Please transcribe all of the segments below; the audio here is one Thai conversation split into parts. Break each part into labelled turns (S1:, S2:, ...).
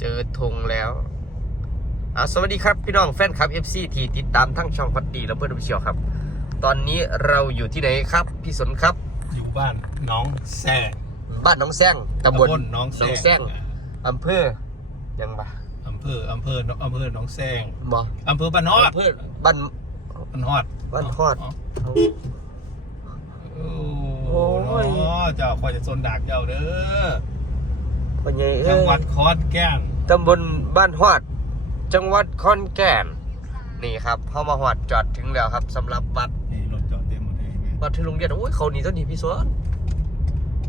S1: เจอธงแล้วอ่าสวัสดีครับพี่น้องแฟนคลับ FC ที่ติดตามทั้งช่องพัดดีและเพื่อนผู้เชียวครับ ตอนนี้เราอยู่ที่ไหนครับ พี่สนครับ
S2: อยู่บ้านน้องแซ่
S1: บ้านหน้องแซงตำบล
S2: น้อง
S1: หนองแซงอำเภอยังบ่
S2: อำเภออำเภออำเภอหน้องแซง
S1: บ่
S2: อำเภอบ้านฮอด
S1: อำเภอบ้าน
S2: บ้านฮอด
S1: บ้านฮอด
S2: โอ้
S1: โอ้ย
S2: โหเจ้าคอยจะซนดากเจ้าเด้อ
S1: พ่อใหญ่เอ้
S2: จัง
S1: ย
S2: หวัดขอนแก่น
S1: ตำบลบ้านฮอด จังหวัดขอนแก่น นี่ครับเข้ามาฮอดจอดถึงแล้วครับสำหรับวัด
S2: นี่รถจอดเต็มหมดเลย
S1: วัดที่โรงเรียนโอ้ยเขานี่ต้นนี้พี่สวน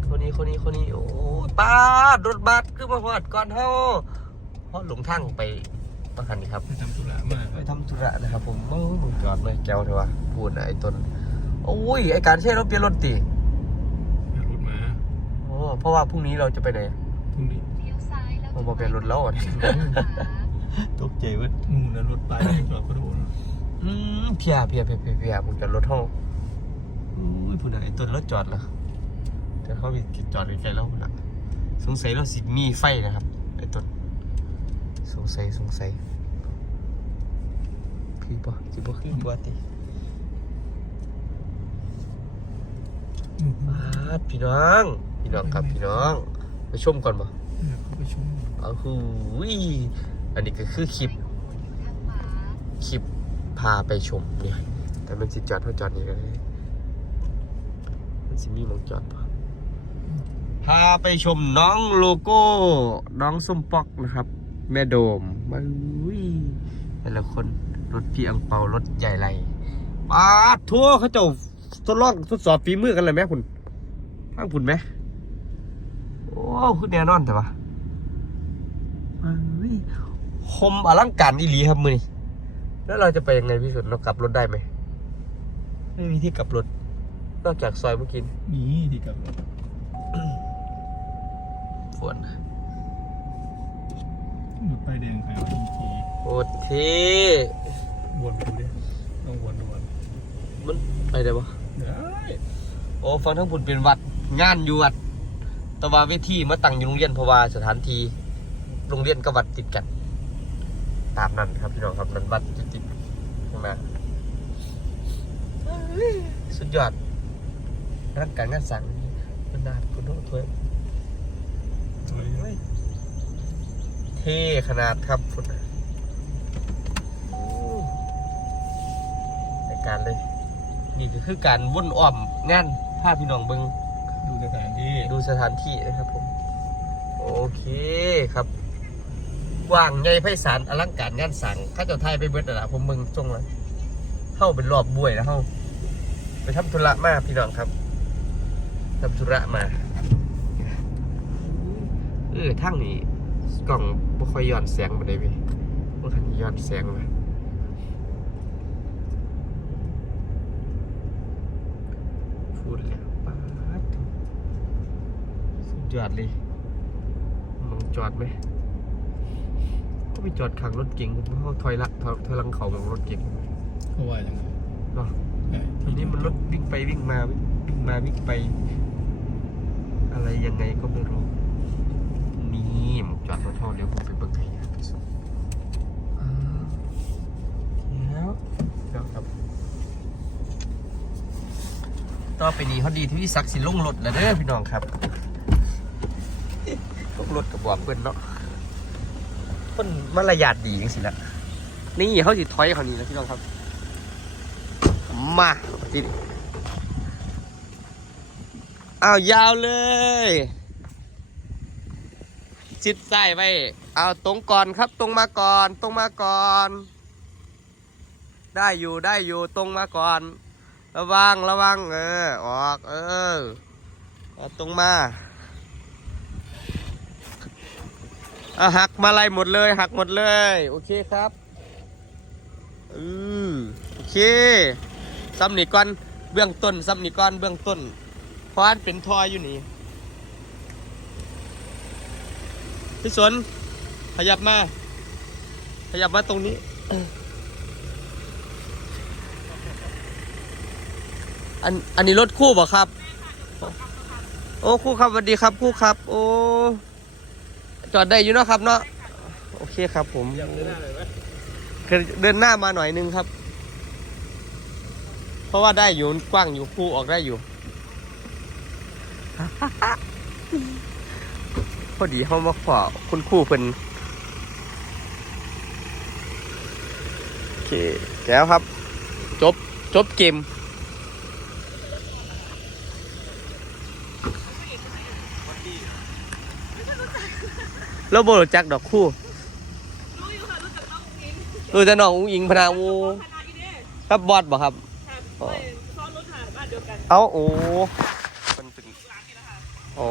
S1: คนนี้คนนี้คนนี้โอ้ยป้าดรถบัสคือมาฮอดก่อนเฮาฮอดหลงทางไปบางคันนี้ครับ
S2: ไปทำธุระมาก
S1: ไปทำธุระนะครับผมโอ้ยมึงจอดเลยแก้วเถอะวะพูดนะไอ้ต้นโอ้ยไอ้การใช้รถเปลี่ยนรถตี
S2: เอารถมา
S1: โอ้เพราะว่าพรุ่งนี้เราจะไปไหน
S2: พรุ่งนี้
S1: ผมบอกเป็นรถแล้วอะตกใจเว้ย
S2: นู่นนะรถไปจอดก็โดน
S1: อืมเพียเพียเพียเพียเพียมึงจอดรถห้องอุ้ยพูดนะไอ้ต้นรถจอดเหรอแต่เขามีจอดไกลๆแล้วพูดนะสงสัยเราสิมีไฟนะครับไอ้ต้นสงสัยสงสัยพี่ปะจิบะขึ้นบัวติมาดพี่น้อง พี่น้องครับพี่น้อง ไปชมก่อนบ่
S2: เขาไปชม
S1: อ้าวหูยอันนี้ก็คือคลิป คลิปพาไปชมเนี่ยแต่มันสิจอดเท่าจอดนี่ก็ได้มันสิมีหมองจอดปะพาไปชมน้องโลโก้ น้องส้มปอกนะครับ แม่โดมมาอุ้ยแต่ละคนรถพี่อังเปารถใหญ่ไรปาดทั่วเขาเจ้าทดลองทดสอบฝีมือกันเลยไหมคุณทางคุณไหม โอ้คือแน่นอนแต่ว่าเฮ้ยคมอลังการอีหลีครับมือนี้แล้วเราจะไปยังไงพี่สุดเรากลับรถได้ไหมไม่มีที่กลับรถ นอกจากซอยเมื่อกี้
S2: นี่ที่กลับรถ
S1: ฝน
S2: รถป้ายแดงใครเอาทีที
S1: โอ้เท่
S2: วนดูดิต้องวนวน
S1: มันไปได้ปะ
S2: ได้
S1: โอ้ฟังทั้งผุนเป็นวัด งานอยู่วัด แตะวาเวทีมาตั้งอยู่โรงเรียนเพราะว่าสถานที่โรงเรียนกับวัดติดกัน ตามนั้นครับพี่น้องครับนั้นวัดติดติดๆใช่ไหมสุดยอดร่างการงานสั่งเป็นนาคุณโน้ถวย
S2: สวยเลย
S1: เท่ขนาดครับคุณในการเลย นี่ก็คือการว่นอ้อมงานพาพี่น้องเบิง
S2: ดูสถานที่
S1: นะครับผม โอเคครับกว่างใหญ่ไพศาลอลังการงานสั่งข้าเจ้าไทยไปเบิดแล้วล่ะผมมึงจงเลยเข้าเป็นรอบบวยแล้วเข้าไปทำธุระมาพี่น้องครับทำธุระมาเออทั้งนี้กล่องบ่ค่อยย้อนแสงมาได้เว้ยบ่คันย้อนแสงมาพูดแล้วป๊าดสุด ยอดเลยมึงจอดไหมก็ไปจอดขังรถเก๋งเพราะเขาถอยละถอยถอยหลังเขาของรถเก๋ง
S2: เขาว่าอย่างไร
S1: เนาะทีนี้มันรถวิ่งไปวิ่งมาวิ่งมาวิ่งไป อะไรยังไงก็ไม่รู้นี่หมกจอดรถเท่าเดี๋ยวผมไปเบิ่งให้นะอ่าแล้วแล้วครับต่อไปนี้เขาดีที่พี่ศักดิ์สิลงรถแล้วเด้อพี่น้องครับ ลงรถกับบอกเพื่อนเนาะเพิ่นมารยาทดีจังสิละนี่เขาสิถอยเขานี้นะพี่น้องครับ มาทีนี้อ้าวยาวเลยชิดใส่ไปเอาตรงก่อนครับ ตรงมาก่อน ตรงมาก่อน ได้อยู่ได้อยู่ตรงมาก่อน ระวังระวังเออออก เออเอาตรงมา เอาหักมาไล่หมดเลย หักหมดเลย โอเคครับอือโอเคซ้ำนี่ก่อนเบื้องต้นซ้ำนี่ก่อนเบื้องต้นเพราะอันเป็นทอยอยู่นี่พี่สนขยับมา ขยับมาตรงนี้อันอันนี้รถคู่บ่ครับ โอ้คู่ครับสวัสดีครับคู่ครับ โอ้ จอดได้อยู่เนาะครับเนาะโอเคครับผม
S2: เลย
S1: เดินหน้ามาหน่อยนึงครับ เพราะว่าได้อยู่กว้างอยู่คู่ออกได้อยู่พอดีเขามาขอคุณคู่เพิ่นโอเคแล้วครับ จบจบเกม แล้วโบรู้จักดอกคู่
S3: รู้อยู่ค่ะรู้จักน้องอิง
S1: รู้แต่น้องอุ้งอิงพนาอู
S3: คณะอีเด้
S1: ครับบอดบ่ครับ
S3: ค่ะไปซ้อนรถหาบ้านเดียวกัน
S1: เอ้าโอ้มันเป็น
S3: ร้านนี้นะคะ
S1: โอ้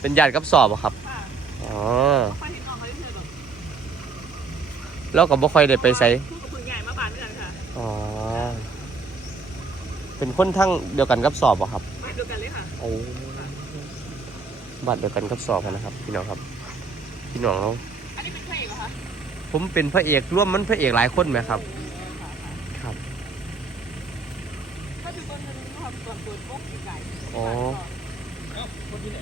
S1: เป็นญาติกับสอบอะครับ
S3: ค่ะ
S1: อ๋อ
S3: คอยเห็นน้องเขาที่เธอแบบ
S1: แล้วก็บ่ค่อยได้ไปใส่
S3: พูดกับคุณใหญ่มาบ้านด้วยกันค่ะ
S1: อ๋อเป็นคนทั้งเดียวกันกับสอบอะครับ
S3: บ้านเดียวกันเลยค่ะ
S1: โอ้ บัตรเดียวกันกับสอบอะนะครับ พี่น้องครับ พี่น้องเรา
S3: อันนี้เป็นพระเอกเหรอคะ
S1: ผมเป็นพระเอกร่วมมันพระเอกหลายคนไหมครับ ครับ
S3: ก็คือคนนึงนะครับส่วนตัวโป๊กไก่
S1: อ๋อ
S2: เอ้าคนที่ไหน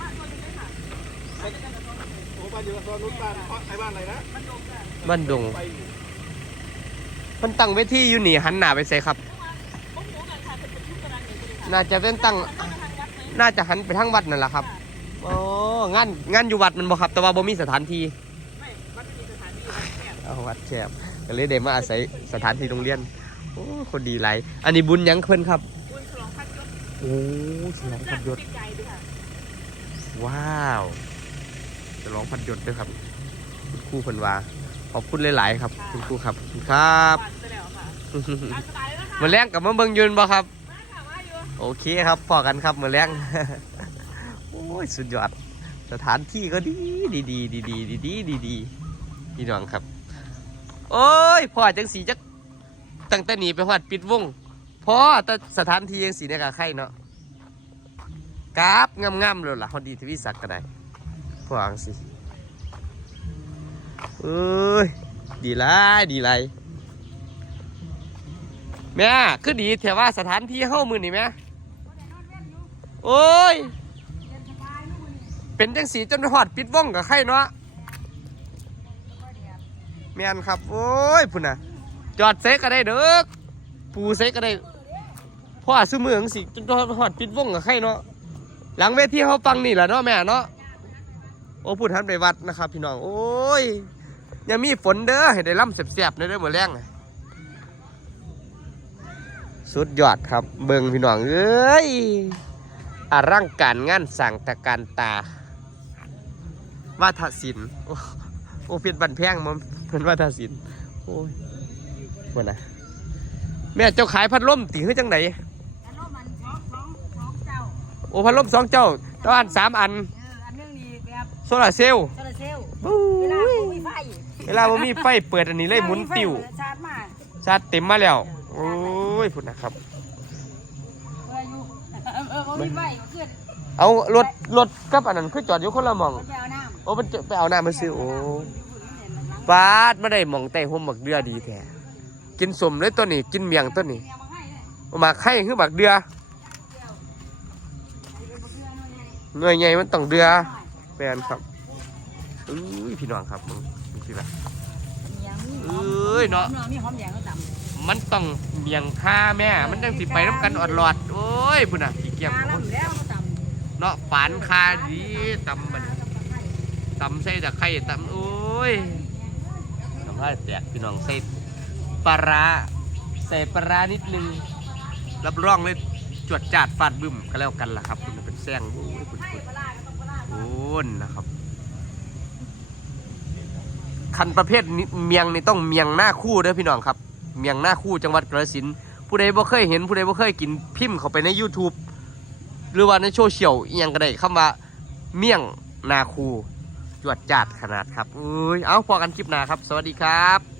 S3: บ้านคนนึงด้วยค่ะบ้านเดียวกันกับซ้อน
S2: โอ้บ้านอยู่กับซอยนุชบ้านเพราะไอ้บ้านอะไรนะ
S3: บ้านโดมค่ะ
S1: บ้านดง
S2: ไปอยู่
S1: มันตั้งเวทีอยู่นี่หันหน้าไปใส่ครับ
S3: พวกหมูกันค่ะเป็นชุดกระดานหนึ่งเลยค่ะ
S1: น่าจะเป็นตั้ง น่าจะหันไปทางวัดนั่นแหละครับอ๋องานงานอยู่วัดมันบ่ครับ แต่ว่าบ่มีสถานที่
S3: ไม่วัดไม่มีสถานที่วัดแคบ
S1: เอาวัดแคบก็เลยได้มาอาศัยสถานที่โรงเรียนโอ้คนดีไรอันนี้บุญหยังเพิ่นครับ
S3: บุญฉลองพัดยศ
S1: โอ้ฉลองพัดยศ
S3: ติดใจด้วยค่ะ
S1: ว้าวฉลองพัดยศด้วยครับคุณครูเพิ่นว่าขอบคุณหลาย ๆ ครับ คุณครูครับขอบคุณครับ
S3: วันไปแล้วค่ะตามสบายเลยนะคะ
S1: มาแรงกับมาเบิ่งยืนบ่ครับ
S3: มาค่ะมาอยู่
S1: โอเคครับพอกันครับมือแรงโอ้ยสุดยอด สถานที่ก็ดีดีดีดีดีดีดีดีดีพี่น้องครับ โอ้ยพ่อจังสีจักตั้งแต่หนีไปหอดปิดวงพ่อแต่สถานที่ยังสีเนี่ยกับใครเนาะกราบงามๆเลยล่ะพอดีทวิศักก็ได้พ่ออังสิเอ้ยดีไรดีไรแม่คือดีแต่ว่าสถานที่เข้ามือนี่แม่ โอ้ย เป็นจังสีจนหอดปิดว่องกับใครเนาะแมนครับ โอ้ยพุ่นน่ะ จอดเซ็กก็ได้เด้อปูเซ็กก็ได้พ่อซื้อมือจังสิจนหอดปิดว่องกับใครเนาะหลังเวทีเขาฟังนี่แหละเนาะแม่เนาะโอ้พูดทันไปวัดนะครับ พี่น้องโอ้ยยังมีฝนเด้อให้ได้ล่ำเสียบๆเด้อเด้อมือแรงสุดยอดครับ เบิ่งพี่น้องเอ้ย อร่างการงานสั่งตะการตาวาทศิลป์โอ้โอ้เพียนบันแพงมันเป็นวาทศิลป์โอ้ยว่านะแม่เจ้าขายพัดลมติคือจังไหน
S4: อันโน้มันสองสองสองเจ้า
S1: โอ้พัดลมสองเจ้าตอันสามอัน
S4: เอออันหนึงนี่แบบ
S1: โซลาร์เซลล์
S4: โซลาร์เซลล์
S1: บู๊
S4: เวลายบ่มีไฟ
S1: เวลาบ่มีไฟเปิดอันนี้เลยหมุนติว
S4: ชาร์จมา
S1: ชาร์จเต็มมาแล้วโอ้ยพุ่นนะครับ
S4: เพื่ออยู่เออบ่มีไฟก็ขึ้น
S1: เอารถรถกับอันนั้นคือจอดอยู่คนละหม่อง
S4: คนไปเอาน้ำ
S1: โอ้มันจะไปเอาน้ำมาซื้อโอ้
S4: ปลา
S1: บาดมาได้หม่องใต้ห่มบักเดือดีแท้กินสมเลยตัวนี้ กินเมียงตัวนี้
S4: เนี่ยมาให้เลย
S1: หมากไข่คือบักเดือ
S4: เดียวอันนี้เป็นบ่เชื่อหน่อยใหญ่
S1: หน่วยใหญ่มันต้องเดือ
S4: หน่อย
S1: แมนครับอุ้ยพี่น้องครับมึงมึงคิดว่า
S4: เมียมีห
S1: เอ
S4: อม้
S1: ยเนาะ
S4: เนื้อมีหอมแดงก็ต่ำ
S1: มันต้องเมียงค่าแม่ มันจังสิไปน้ำกันอดหลอด โอ้ยพุ่นน่ะขี้ เกียจ
S4: ปลาแล้วแล้วต่
S1: เนาะฝานคาดีตำมันตำใส่ตะไคร้ตำโอ้ยน้ำลายแตกพี่น้องใส่ปลาร้าใส่ปลาร้านิดนึงรับรองเลยจวดจาดฟาดบึ้มก็แล้วกันล่ะครับคุณเป็นแซงโอ้ยคุณคุณโอ้นนะครับ คันประเภทเมียงนี่ต้องเมียงหน้าคู่เด้อพี่น้องครับ เมียงหน้าคู่จังหวัดกระสินผู้ใดบ่เคยเห็นผู้ใดบ่เคยกินพิมพ์เข้าไปใน YouTube หรือว่าในโชว์เชียวอีหยังก็ได้คำว่าเมี่ยงนาคูจวดจัดขนาดครับเอ้ยเอาพอกันคลิปหน้าครับ สวัสดีครับ